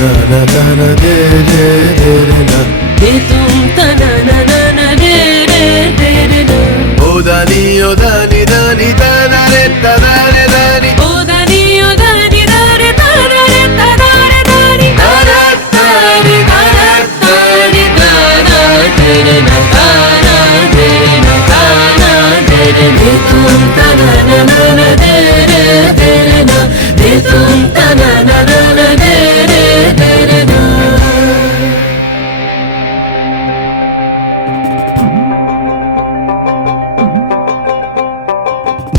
na na na de de de de na de tum ta na na na na de de de de na o dani dani da da re da da re dani o dani da re ta da re ta da re dani da da ta re da da ta re da da de de na ta na de na ta na de de de tum ta na na na na de de de na de tum ta na na na na de de de na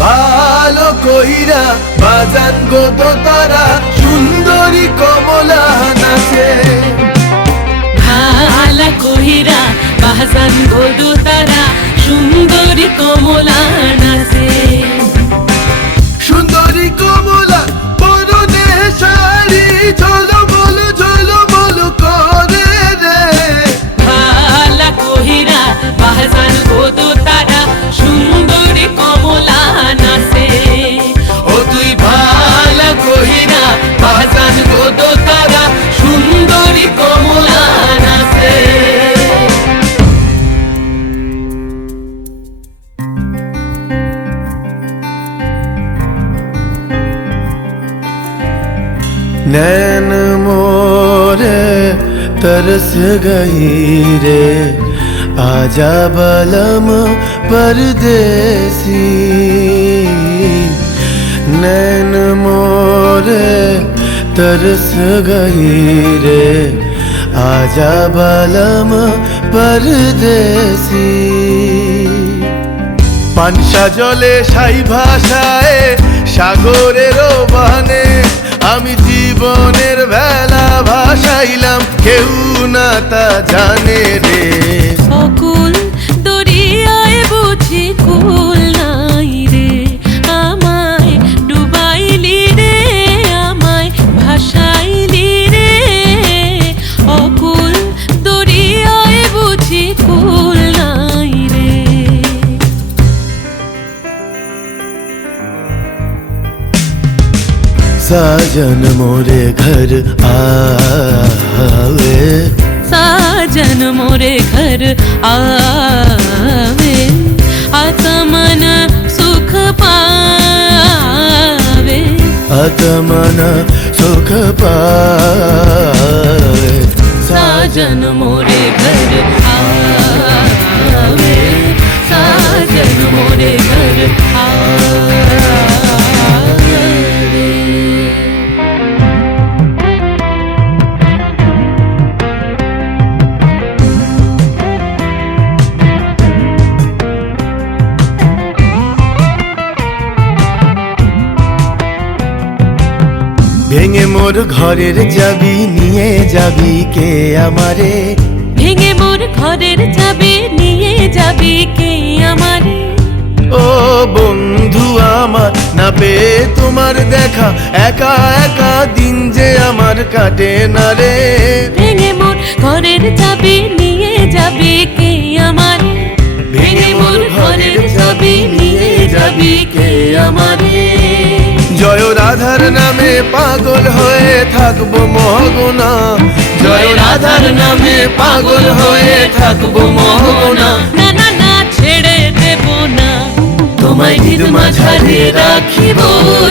ভালো কইরা বাজান গো দোতারা সুন্দরী কমলা নাচে ভালা কহিরা বাহাসান গোদু তারা সুন্দরী কমলা নাচে সুন্দরী কমলা পরনে শাড়ি ঝলমল করে রে ভালা কহিরা বাহাসান গোদু তারা সুন্দরী কমলা নাচে ও তুই ভালো কইরা বাহাসান গোদু তারা সুন্দরী কমলা নাচে नैन मोरे तरस गई रे आजा बलम परदेसी नैन मोरे तरस गई रे आजा बलम परदेसी পানসা জলে সাই ভাষায় সাগরের বানে আমি জীবনের ভেলা ভাসাইলাম কেউ না তা জানে রে অকুল দরিয়ায় বুঝি কুল নাই রে আমায় ডুবাইলি রে আমায় ভাসাইলি রে অকুল দরিয়ায় বুঝি কুল নাই রে साजन मोरे घर आवे साजन मोरे घर आवे आत्मन सुख पावे आत्मन सुख पावे साजन मोरे घर आवे साजन मोरे घर आवे ভেঙে মোর ঘরের চাবি নিয়ে যাবি কে আমারে ভেঙে মোর ঘরের চাবি নিয়ে যাবি কে আমারে ও বন্ধু আমার না পেয়ে তোমার দেখা একা একা দিন যে আমার কাটে না রে ভেঙে মোর ঘরের চাবি নিয়ে যাবি কে আমারে ভেঙে মোর ঘরের চাবি নিয়ে যাবি কে আমারে জয় রাধার নামে পাগল হয়ে থাকবো মহগোনা জয় রাধার নামে পাগল হয়ে থাকবো মহগোনা না না না ছেড়ে দেব না তোমায় হৃদ মাঝারে রাখিব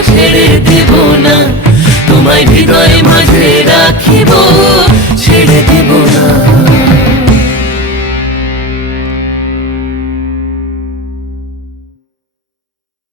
ছেড়ে দেব না তোমায় হৃদয় মাঝে রাখিব ছেড়ে দেব না